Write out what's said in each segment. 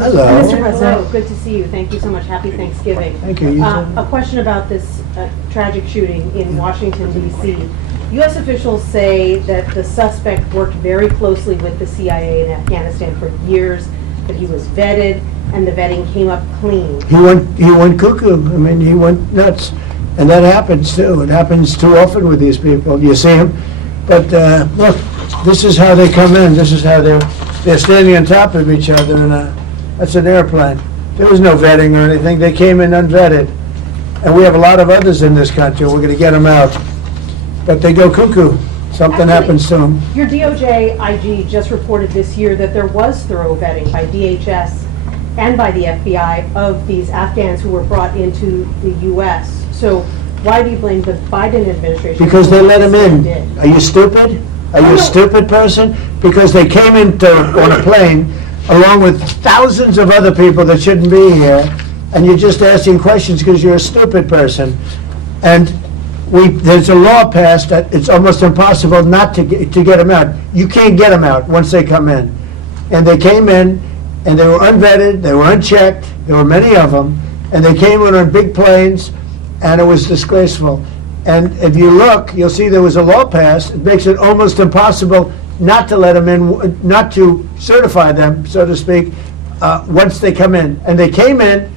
Hello. Mr. President. Hello, good to see you. Thank you so much. Happy Thanksgiving. Thank you. A question about this tragic shooting in Washington, D.C. U.S. officials say that the suspect worked very closely with the CIA in Afghanistan for years, that he was vetted, and the vetting came up clean. He went cuckoo. I mean, he went nuts. And that happens too. It happens too often with these people. You see them. But look, this is how they come in. This is how they're standing on top of each other, and that's an airplane. There was no vetting or anything. They came in unvetted. And we have a lot of others in this country. We're going to get them out. But they go cuckoo. Something happens to them. Your DOJ IG just reported this year that there was thorough vetting by DHS and by the FBI of these Afghans who were brought into the U.S. So why do you blame the Biden administration? Because they let them in. Did? Are you stupid? Are you a stupid person? Because they came on a plane along with thousands of other people that shouldn't be here, and you're just asking questions because you're a stupid person. And there's a law passed that it's almost impossible not to get them out. You can't get them out once they come in. And they came in, and they were unvetted, they were unchecked, there were many of them, and they came in on big planes, and it was disgraceful. And if you look, you'll see there was a law passed. It makes it almost impossible not to let them in, not to certify them, so to speak, once they come in. And they came in,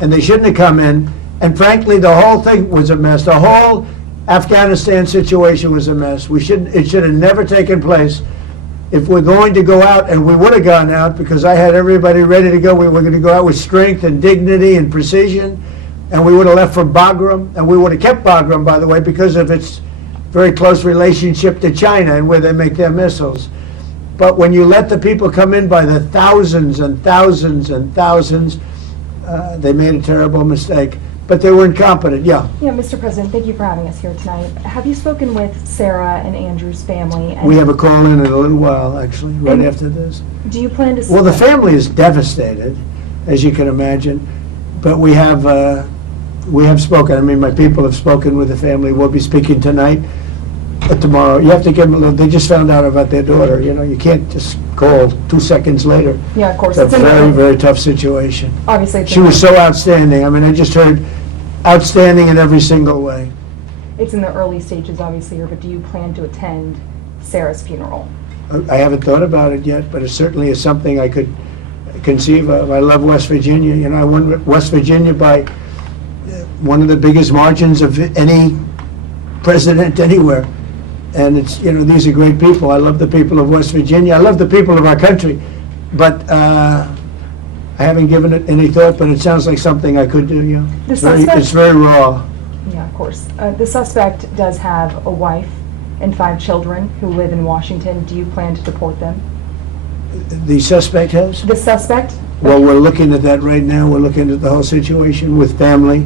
and they shouldn't have come in. And frankly, the whole thing was a mess. The whole Afghanistan situation was a mess. It should have never taken place. If we're going to go out, and we would have gone out because I had everybody ready to go, we were going to go out with strength and dignity and precision. And we would have left for Bagram, and we would have kept Bagram, by the way, because of its very close relationship to China and where they make their missiles. But when you let the people come in by the thousands and thousands and thousands, they made a terrible mistake. But they were incompetent, yeah. Yeah, Mr. President, thank you for having us here tonight. Have you spoken with Sarah and Andrew's family? And We have a call in a little while, actually, right after this. do you plan to... Well, the family is devastated, as you can imagine. But we have spoken. I mean, my people have spoken with the family. We'll be speaking tonight, tomorrow. You have to give them a little. They just found out about their daughter. You know, you can't just call 2 seconds later. Yeah, of course. It's a very, very tough situation. Obviously, She was so outstanding. I mean, I just heard outstanding in every single way. It's in the early stages, obviously, here, but do you plan to attend Sarah's funeral? I haven't thought about it yet, but it certainly is something I could conceive of. I love West Virginia. You know, I won West Virginia by one of the biggest margins of any president anywhere. And it's, you know, these are great people. I love the people of West Virginia. I love the people of our country. But I haven't given it any thought, but it sounds like something I could do, yeah. It's very raw. Yeah, of course. The suspect does have a wife and 5 children who live in Washington. Do you plan to deport them? The suspect has? The suspect? Well, we're looking at that right now. We're looking at the whole situation with family.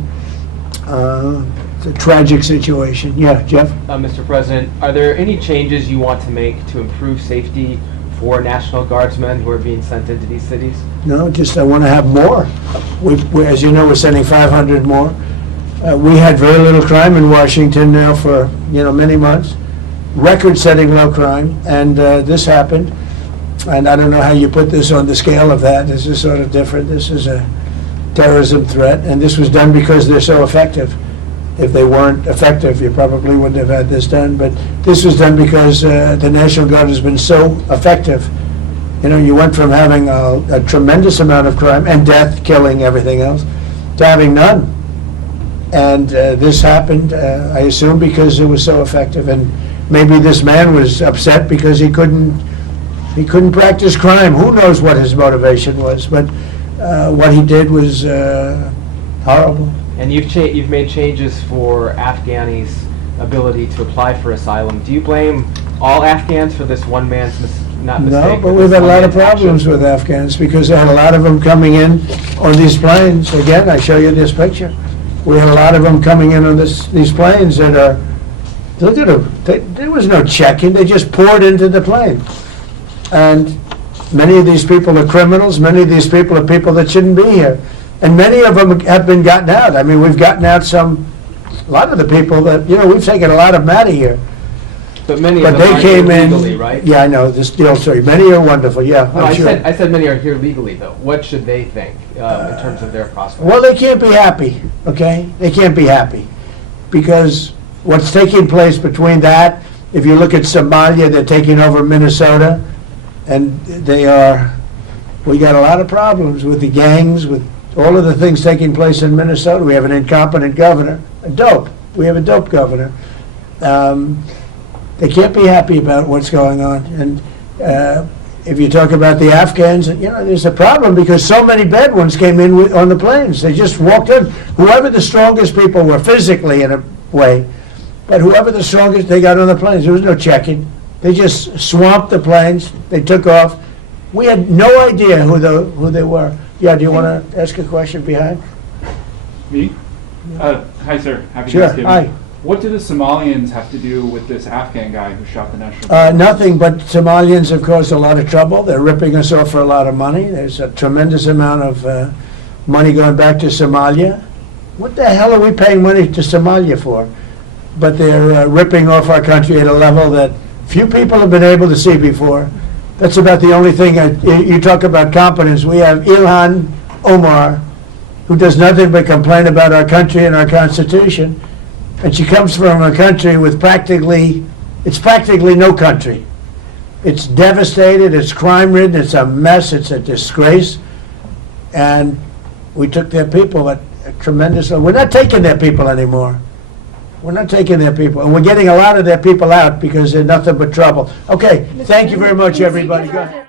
It's a tragic situation. Yeah, Jeff? Mr. President, are there any changes you want to make to improve safety for National Guardsmen who are being sent into these cities? No, just I want to have more. As you know, we're sending 500 more. We had very little crime in Washington now for, you know, many months. Record-setting low crime, and this happened. And I don't know how you put this on the scale of that. This is sort of different. This is a terrorism threat, and this was done because they're so effective. If they weren't effective, you probably wouldn't have had this done. But this was done because the National Guard has been so effective. You know, you went from having a tremendous amount of crime and death, killing, everything else, to having none. And this happened, I assume, because it was so effective. And maybe this man was upset because he couldn't practice crime. Who knows what his motivation was? But what he did was horrible. And you've made changes for Afghanis' ability to apply for asylum. Do you blame all Afghans for this one man's mistake? No, but we've had a lot of problems with Afghans because they had a lot of them coming in on these planes. Again, I show you this picture. We had a lot of them coming in on these planes that are, look at them. There was no checking. They just poured into the plane. And many of these people are criminals. Many of these people are people that shouldn't be here. And many of them have been gotten out. I mean, we've gotten out a lot of the people that, you know, we've taken a lot of them out of here. But many But of them they are here came in. legally, right? Yeah, I know, this deal, sorry, many are wonderful, yeah, No, I'm sure. I said many are here legally, though. What should they think in terms of their prospects? Well, they can't be happy, okay? They can't be happy. Because what's taking place between that, if you look at Somalia, they're taking over Minnesota, and we got a lot of problems with the gangs, with all of the things taking place in Minnesota. We have an incompetent governor, a dope. We have a dope governor. They can't be happy about what's going on. And if you talk about the Afghans, there's a problem because so many bad ones came in on the planes. They just walked in. Whoever the strongest people were physically in a way, but whoever the strongest, they got on the planes. There was no checking. They just swamped the planes. They took off. We had no idea who they were. Yeah, do you want to ask a question behind? Me? Hi, sir. Happy Sure, Thanksgiving. hi. What do the Somalians have to do with this Afghan guy who shot the National Guardsman? Nothing, but Somalians have caused a lot of trouble. They're ripping us off for a lot of money. There's a tremendous amount of money going back to Somalia. What the hell are we paying money to Somalia for? But they're ripping off our country at a level that few people have been able to see before. That's about the only thing. You talk about competence. We have Ilhan Omar, who does nothing but complain about our country and our Constitution. And she comes from a country with practically no country. It's devastated, it's crime-ridden, it's a mess, it's a disgrace. And we took their people at a tremendous, we're not taking their people anymore. We're not taking their people, and we're getting a lot of their people out because they're nothing but trouble. Okay, thank you very much, everybody. Go ahead.